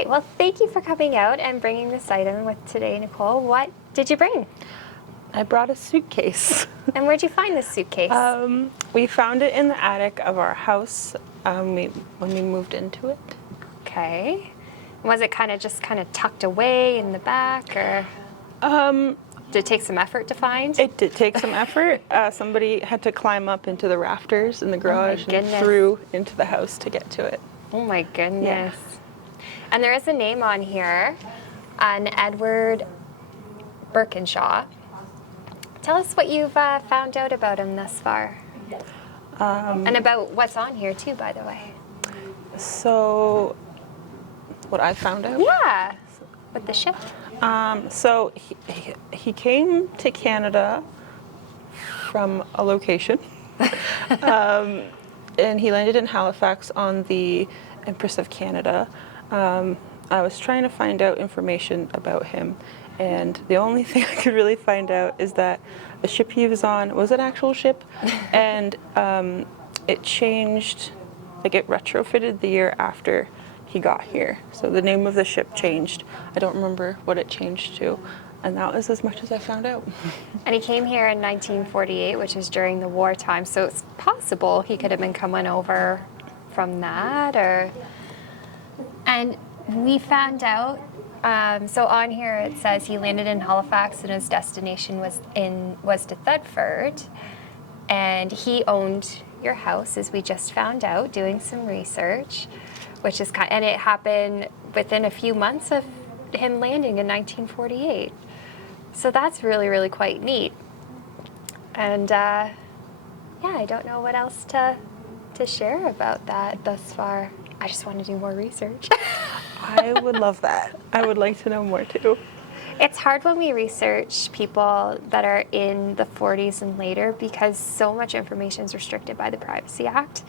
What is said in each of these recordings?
right, well, thank you for coming out and bringing this item with today, Nicole. What did you bring? I brought a suitcase. And where'd you find this suitcase? We found it in the attic of our house when we moved into it. Okay. Was it kind of tucked away in the back, or did it take some effort to find? It did take some effort. Somebody had to climb up into the rafters in the garage and through into the house to get to it. Oh my goodness. Yeah. And there is a name on here, an Edward Birkinshaw. Tell us what you've found out about him thus far. And about what's on here too, by the way. So, what I found out? Yeah, with the ship. So he came to Canada from a location. And he landed in Halifax on the Empress of Canada. I was trying to find out information about him, and the only thing I could really find out is that the ship he was on was an actual ship, and it changed, like it retrofitted the year after he got here. So the name of the ship changed. I don't remember what it changed to, and that was as much as I found out. And he came here in 1948, which was during the wartime, so it's possible he could have been coming over from that, or... And we found out, so on here it says he landed in Halifax and his destination was to Thetford, and he owned your house, as we just found out, doing some research, which is and it happened within a few months of him landing in 1948. So that's really, really quite neat. And yeah, I don't know what else to share about that thus far. I just want to do more research. I would love that. I would like to know more too. It's hard when we research people that are in the 40s and later because so much information is restricted by the Privacy Act.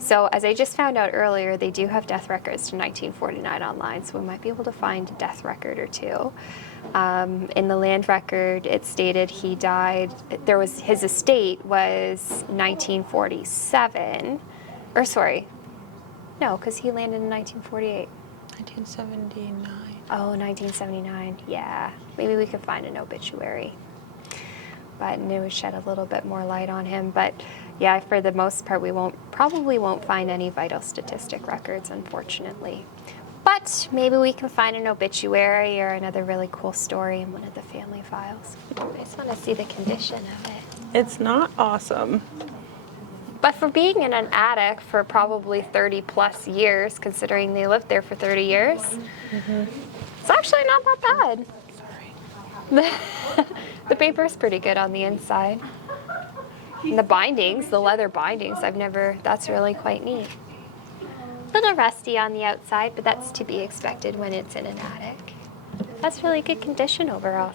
So as I just found out earlier, they do have death records to 1949 online, so we might be able to find a death record or two. In the land record, it stated he died, his estate was 1947, or sorry, no, because he landed in 1948. 1979. Oh, 1979, yeah. Maybe we could find an obituary. But it would shed a little bit more light on him. But yeah, for the most part, we probably won't find any vital statistic records, unfortunately. But maybe we can find an obituary or another really cool story in one of the family files. I just want to see the condition of it. It's not awesome. But for being in an attic for probably 30 plus years, considering they lived there for 30 years, it's actually not that bad. Sorry. The paper's pretty good on the inside. And the bindings, the leather bindings, that's really quite neat. A little rusty on the outside, but that's to be expected when it's in an attic. That's really good condition overall.